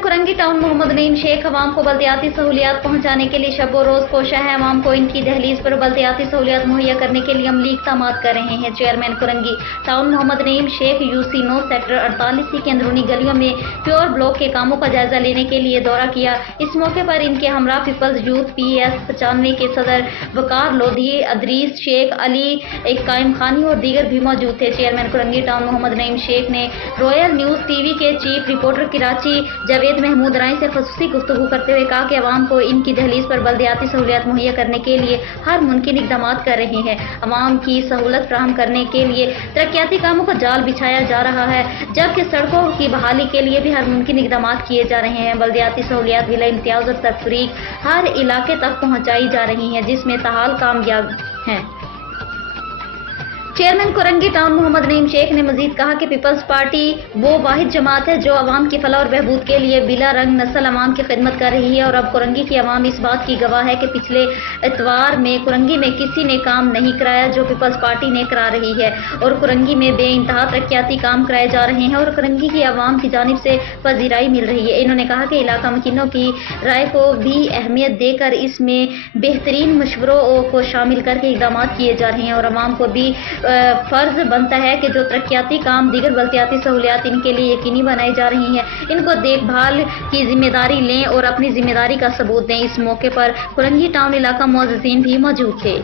Chairman Korangi town Muhammad Naeem Sheikh अवाम को बल्दियाती सहूलियात पहुंचाने के लिए शब व रोज कोशा है। अवाम को इनकी दहलीज पर बल्दियाती सहूलियात मुहैया करने के लिए अमली इक़दाम कर रहे हैं। Chairman Korangi town Muhammad Naeem Shaikh UC 9 sector 48 की अंदरूनी गलियों में प्योर ब्लॉक के कामों का जायजा लेने के लिए दौरा किया। इस मौके पर इनके हमरा पीपल्स यूथ PS 95 के सदर वकार लोधी, अदरीस शेख, अली कायम खानी और दीगर भी मौजूद थे। चेयरमैन कुरंगी टाउन मोहम्मद नईम शेख ने रॉयल न्यूज़ TV के चीफ रिपोर्टर कराची जावेद महमूद राय से खसूसी गुफ्तगू करते हुए कहा कि अवाम को इनकी दहलीज पर बल्दियाती सहूलियात मुहैया करने के लिए हर मुमकिन इक़दाम कर रहे हैं। अवाम की सहूलत फराहम करने के लिए तरक्याती कामों का जाल बिछाया जा रहा है, जबकि सड़कों की बहाली के लिए भी हर मुमकिन इक़दाम किए जा रहे हैं। बल्दियाती सहूलियात बिला इम्तियाज और तफरीक हर इलाके तक पहुँचाई जा रही हैं, जिसमें ताहाल कामयाब हैं। चेयरमैन कुरंगी टाउन मोहम्मद नईम शेख ने मजीद कहा कि पीपल्स पार्टी वो वाहिद जमात है जो अवाम की फलाह और बहबूद के लिए बिला रंग नस्ल अवाम की खिदमत कर रही है, और अब कुरंगी की अवाम इस बात की गवाह है कि पिछले इतवार में कुरंगी में किसी ने काम नहीं कराया जो पीपल्स पार्टी ने करा रही है, और कुरंगी में बेइंतहा तरक्याती काम कराए जा रहे हैं और कुरंगी की अवाम की जानिब से पजीराई मिल रही है। इन्होंने कहा कि इलाका मकीनों की राय को भी अहमियत देकर इसमें बेहतरीन मशवरों को शामिल करके इक़दाम किए जा रहे हैं, और अवाम को भी फर्ज बनता है कि जो तरक्याती काम दीगर बल्दियाती सहूलियात इनके लिए यकीनी बनाई जा रही हैं, इनको देखभाल की जिम्मेदारी लें और अपनी जिम्मेदारी का सबूत दें। इस मौके पर कुरंगी टाउन इलाका मुअज़्ज़िज़ीन भी मौजूद थे।